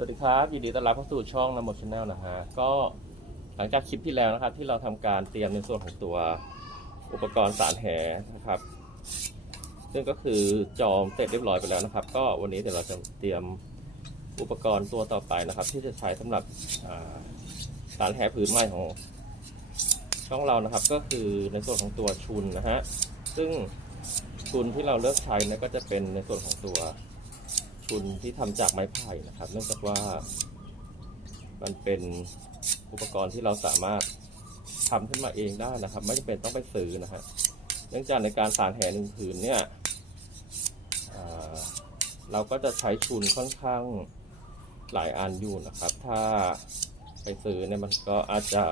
สวัสดีครับยินดีต้อนรับเข้าสู่ช่องนำมดชแนลนะฮะก็หลังจากคลิปที่แล้วนะครับ ที่เราทำการเตรียมในส่วนของตัวอุปกรณ์สารแหนะครับ ซึ่งก็คือจอมเสร็จเรียบร้อยไปแล้วนะครับ ก็วันนี้เดี๋ยวเราจะเตรียมอุปกรณ์ตัวต่อไปนะครับ ที่จะใช้สำหรับสารแหผืนใหม่ของช่องเรานะครับ ก็คือในส่วนของตัวชุนนะฮะซึ่งชุนที่เราเลือกใช้นะก็จะเป็นในส่วนของตัว ชุนที่ทำจากไม้ไผ่นะครับ เนื่องจากว่า มันเป็นอุปกรณ์ที่เราสามารถทำขึ้นมาเองได้นะครับ ไม่จำเป็นต้องไปซื้อนะฮะเนื่องจากในการสารแหหนึ่งผืนเนี่ยเราก็จะใช้ชุนค่อนข้างหลายอันอยู่นะครับ ถ้าไปซื้อเนี่ยมันก็อาจจะ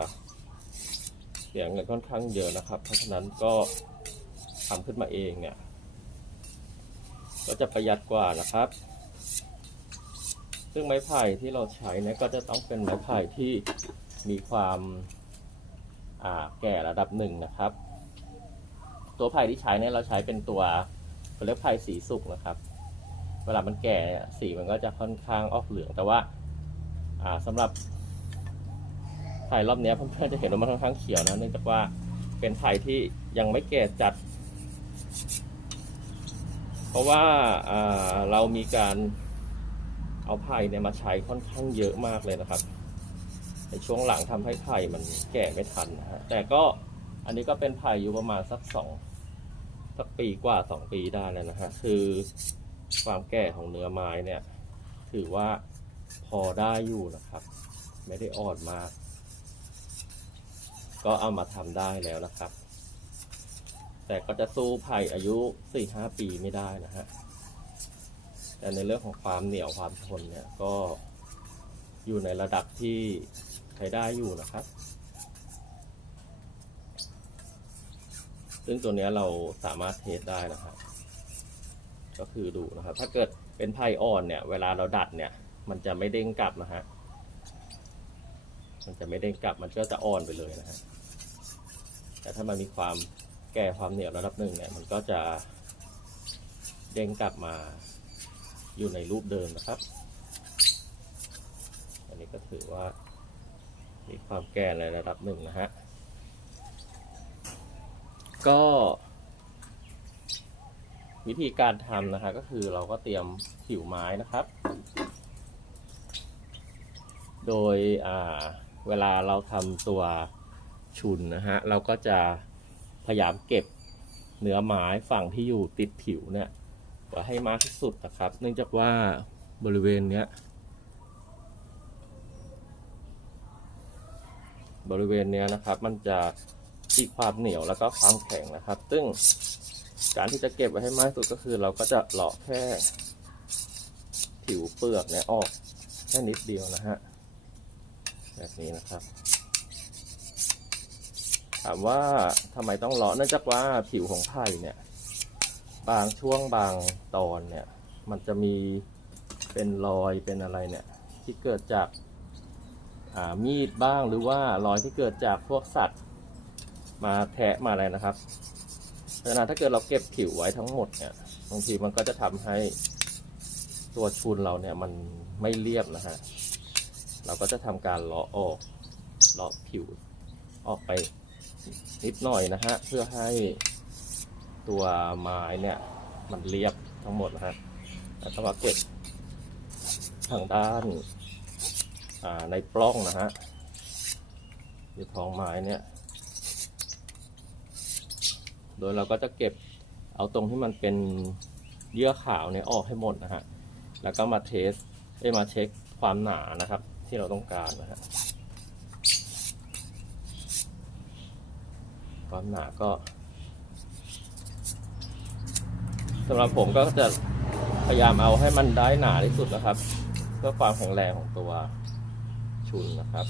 เสียเงินค่อนข้างเยอะนะครับ เพราะฉะนั้นก็ทำขึ้นมาเองเนี่ย ก็จะประหยัดกว่านะครับ ซึ่งไม้ไผ่ที่เราใช้เนี่ยก็จะต้องเป็นไม้ไผ่ที่มีความาแก่ระดับหนึ่งนะครับ ตัวไผ่ที่ใช้เนี่ยเราใช้เป็นตัวเขาเรียกไผ่สีสุกนะครับ เวลามันแก่สีมันก็จะค่อนข้างออกเหลือง แต่ว่าาสำหรับไผ่รอบนี้เพื่อนๆจะเห็นว่ามันค่อนข้างเขียวนะเนื่องจากว่าเป็นไผ่ที่ยังไม่แก่จัด เพราะว่าอ่าเรามีการ เอาไผ่เนี่ยมาใช้ค่อนข้างเยอะมากเลยนะครับ ในช่วงหลังทำให้ไผ่มันแก่ไม่ทันนะฮะแต่ก็อันนี้ก็เป็นไผ่อยู่ประมาณสักสองสักปีกว่าสองปีได้แล้วนะฮะคือความแก่ของเนื้อไม้เนี่ย ถือว่าพอได้อยู่นะครับ ไม่ได้อ่อนมาก ก็เอามาทำได้แล้วนะครับ แต่ก็จะสู้ไผ่อายุสี่ห้าปีไม่ได้นะฮะ แต่ในเรื่องของความเหนียวความทนเนี่ยก็อยู่ในระดับที่ใช้ได้อยู่นะครับ ซึ่งตัวนี้เราสามารถเทสได้นะครับ ก็คือดูนะครับ ถ้าเกิดเป็นไผ่อ่อนเนี่ย เวลาเราดัดเนี่ย มันจะไม่เด้งกลับนะฮะ มันจะไม่เด้งกลับ มันก็จะอ่อนไปเลยนะฮะ แต่ถ้ามันมีความแก่ความเหนียวระดับหนึ่งเนี่ย มันก็จะเด้งกลับมา อยู่ในรูปเดิมนะครับ อันนี้ก็ถือว่ามีความแก่ในระดับหนึ่งนะฮะ ก็ วิธีการทำนะฮะก็คือเราก็เตรียมผิวไม้นะครับ โดยเวลาเราทำตัวชุนนะฮะ เราก็จะพยายามเก็บเนื้อไม้ฝั่งที่อยู่ติดผิวเนี่ย ไว้ให้มากที่สุดนะครับ เนื่องจากว่าบริเวณเนี้ย บริเวณเนี้ยนะครับ มันจะมีความเหนียวแล้วก็ความแข็งนะครับ ซึ่งการที่จะเก็บไว้ให้มากที่สุดก็คือ เราก็จะเลาะแค่ผิวเปลือกเนี่ยออกแค่นิดเดียวนะฮะแบบนี้นะครับ ถามว่าทำไมต้องเลาะเนื่องจากว่าผิวของไผ่เนี่ย บางช่วงบางตอนเนี่ย มันจะมีเป็นรอยเป็นอะไรเนี่ย ที่เกิดจากอ่ามีดบ้างหรือว่ารอยที่เกิดจากพวกสัตว์มาแทะมาอะไรนะครับเพราะนั้นถ้าเกิดเราเก็บผิวไว้ทั้งหมดเนี่ยบางทีมันก็จะทำให้ตัวชุนเราเนี่ยมันไม่เรียบนะฮะเราก็จะทำการเลาะออกเลาะผิวออกไปนิดหน่อยนะฮะเพื่อให้ ตัวไม้เนี่ยมันเรียบทั้งหมดนะฮะแล้วก็มาเก็บทางด้านาในปล้องนะฮะอยู่ท้องไม้เนี่ย โดยเราก็จะเก็บเอาตรงที่มันเป็นเยื่อขาวเนี่ยออกให้หมดนะฮะ แล้วก็มาเทสเอ้มาเช็คความหนานะครับ ที่เราต้องการนะฮะ ความหนาก็ สำหรับผมก็จะพยายามเอาให้มันได้หนาที่สุดนะครับ เพื่อความแข็งแรงของตัวชุนนะครับ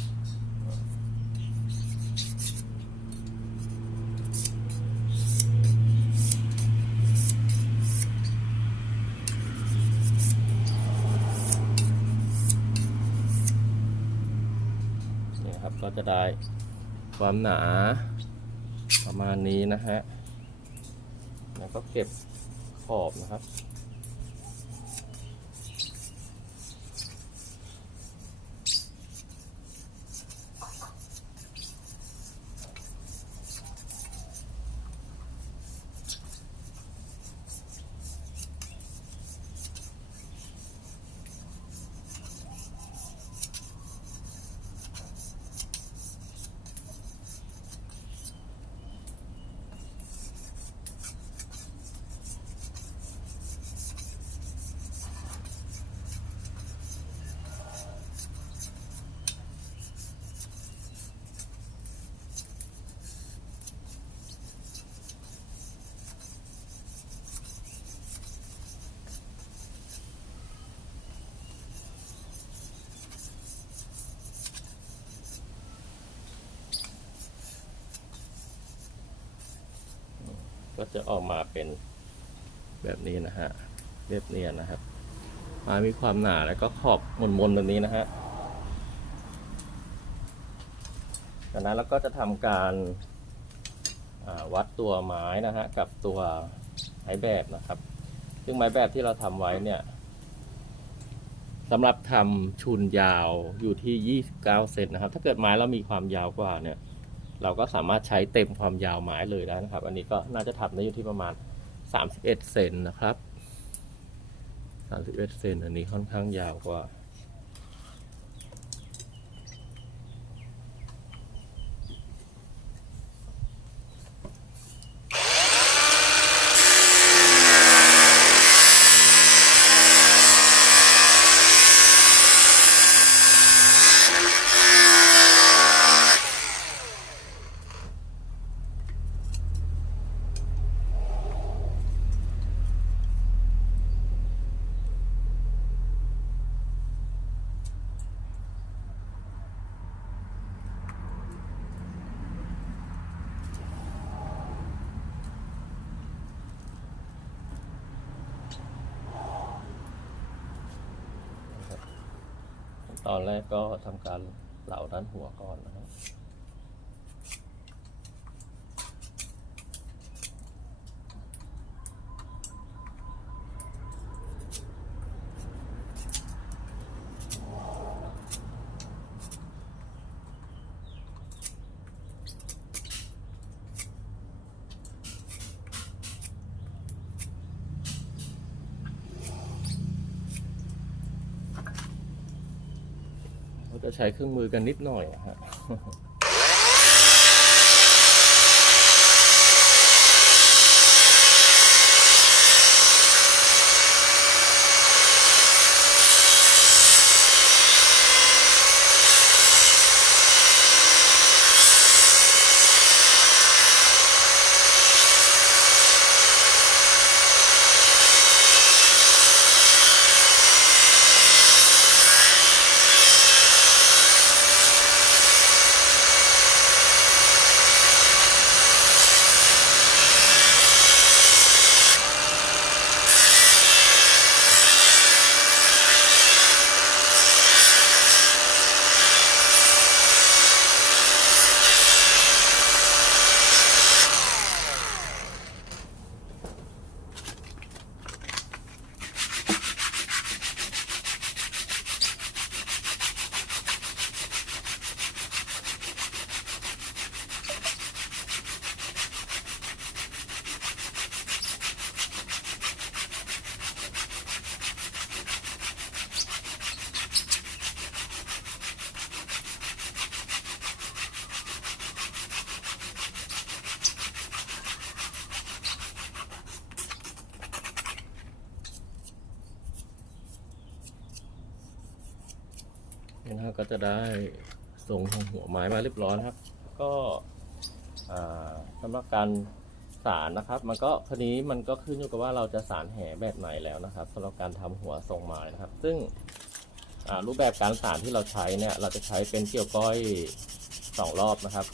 นี่ครับก็จะได้ความหนาประมาณนี้นะฮะ แล้วก็เก็บ ขอบนะครับ ก็จะออกมาเป็นแบบนี้นะฮะเรียบเนียนนะครับไม้มีความหนาแล้วก็ขอบมนๆแบบนี้นะฮะจากนั้นเราก็จะทำการาวัดตัวไม้นะฮะกับตัวไม้แบบนะครับ ซึ่งไม้แบบที่เราทำไว้เนี่ยสำหรับทำชุนยาวอยู่ที่ 29 เซนนะครับ ถ้าเกิดไม้เรามีความยาวกว่าเนี่ย เราก็สามารถใช้เต็มความยาวไม้เลยได้นะครับ อันนี้ก็น่าจะทำได้อยู่ที่ประมาณ 31 เซนนะครับ 31 เซนอันนี้ค่อนข้างยาวกว่า ตอน แรกก็ทำการเหล่าด้านหัวก่อนนะ เราใช้เครื่องมือกันนิดหน่อยนะฮะ นี่นะก็จะได้ทรงของหัวไม้มาเรียบร้อยนะครับ ก็สำหรับการสารนะครับ มันก็ทีนี้มันก็ขึ้นอยู่กับว่าเราจะสารแห่แบบไหนแล้วนะครับสำหรับการทำหัวทรงไม้นะครับ ซึ่งรูปแบบการสารที่เราใช้เนี่ย เราจะใช้เป็นเกี่ยวก้อยสองรอบนะครับ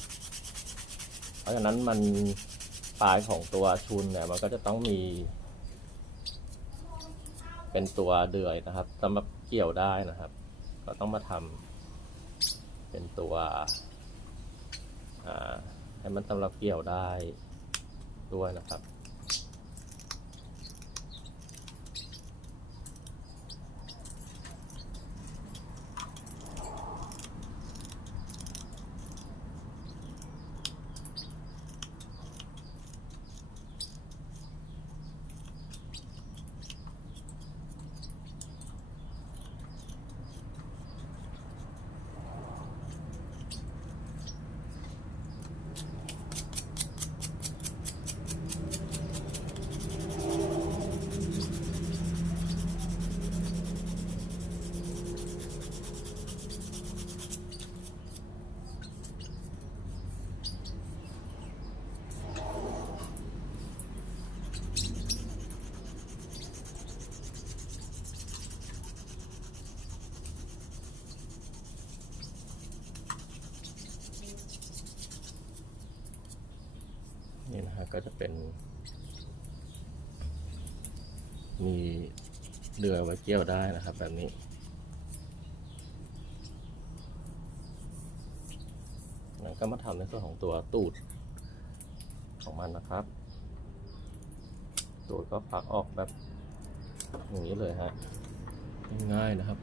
เพราะฉะนั้นมันปลายของตัวชุนเนี่ยมันก็จะต้องมี เป็นตัวเดือยนะครับสำหรับเกี่ยวได้นะครับ ก็ต้องมาทำเป็นตัวให้มันสำหรับเกี่ยวได้ด้วยนะครับ นี่นะฮะก็จะเป็น มีเรือไว้เกี่ยวได้นะครับ แบบนี้แล้วก็มาทำในส่วนของตัวตูดของมันนะครับ ตูดก็พักออกแบบอย่างนี้เลยฮะง่ายๆนะครับ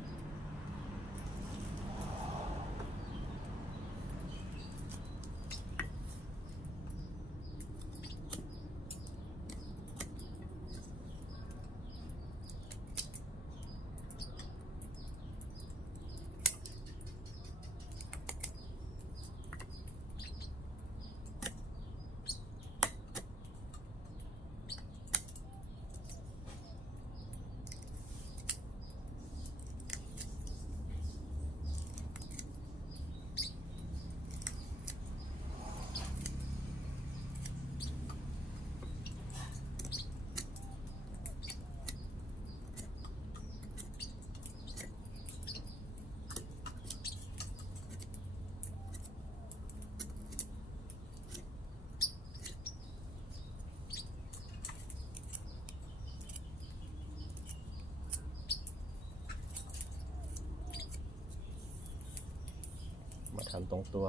ทำตรงตัว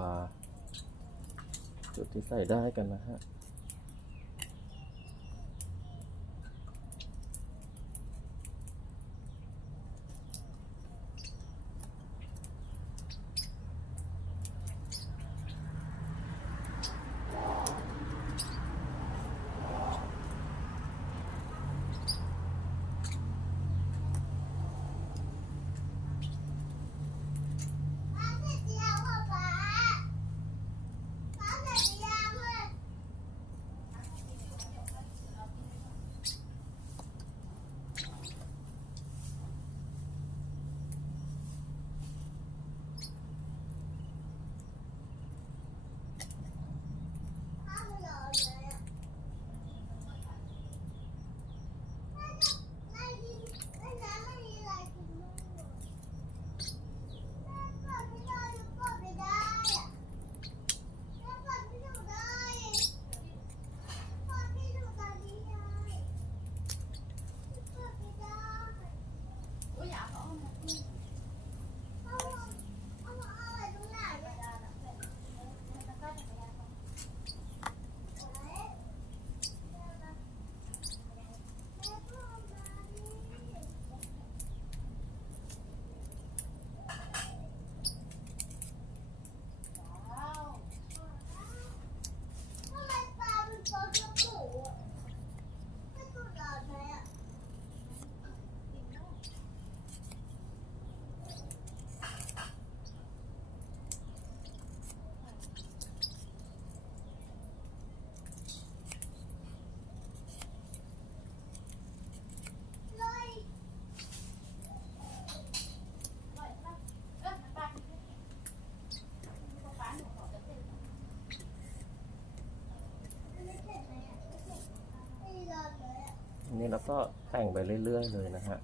จุดที่ใส่ได้กันนะฮะ นนี้เราก็แต่งไปเรื่อย ๆ เลยนะฮะ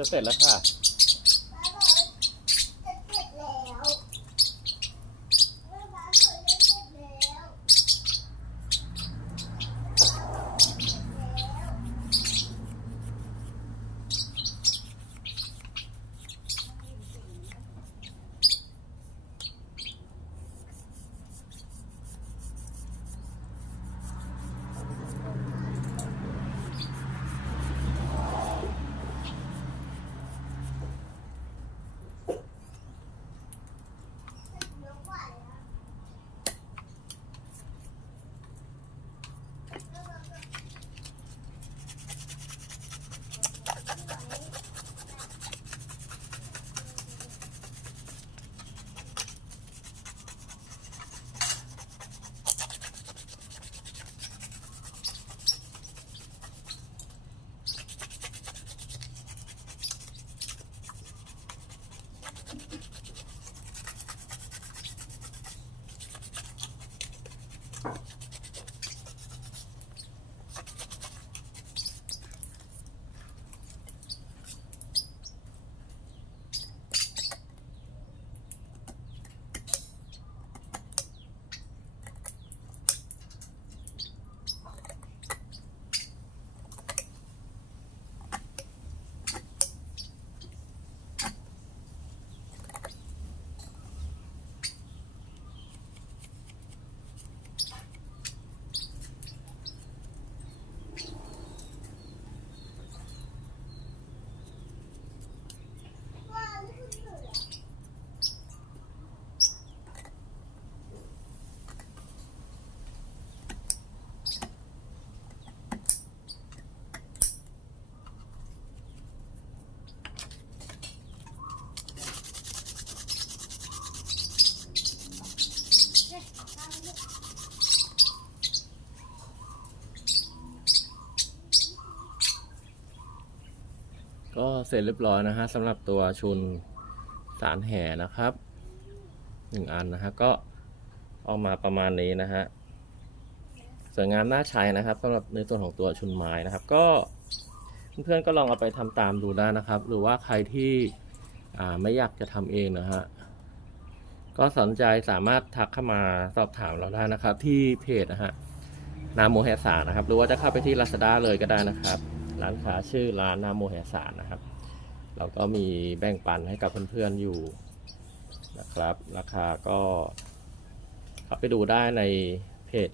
จะเสร็จแล้วค่ะ สร็จเรียบร้อยนะฮะสำหรับตัวชุนสารแห่นะครับหนึ่งอันนะฮะก็ออกมาประมาณนี้นะฮะสวยงามน่าใช้นะครับสำหรับในส่วนของตัวชุนไม้นะครับ ก็เพื่อนๆก็ลองเอาไปทำตามดูได้นะครับ หรือว่าใครที่ไม่อยากจะทำเองนะฮะก็สนใจสามารถทักเข้ามาสอบถามเราได้นะครับ ที่เพจนะฮะนาโมแฮสานะครับ หรือว่าจะเข้าไปที่ Lazada เลยก็ได้นะครับ ร้านค้าชื่อร้านนาโมแฮสานะครับ เราก็มีแบ่งปันให้กับเพื่อนๆอยู่นะครับ ราคาก็เข้าไปดูได้ในเพจ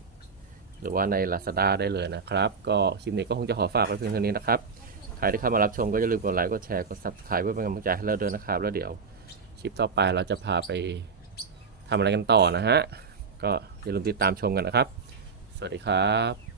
หรือว่าใน Lazada ได้เลยนะครับ ก็คลิปนี้ก็คงจะขอฝากไว้เพียงเท่านี้นะครับ ใครที่เข้ามารับชมก็อย่าลืมกดไลค์ กดแชร์ กด Subscribe เพื่อเป็นกำลังใจให้เราด้วยนะครับ แล้วเดี๋ยวคลิปต่อไปเราจะพาไปทำอะไรกันต่อนะฮะ ก็อย่าลืมติดตามชมกันนะครับ สวัสดีครับ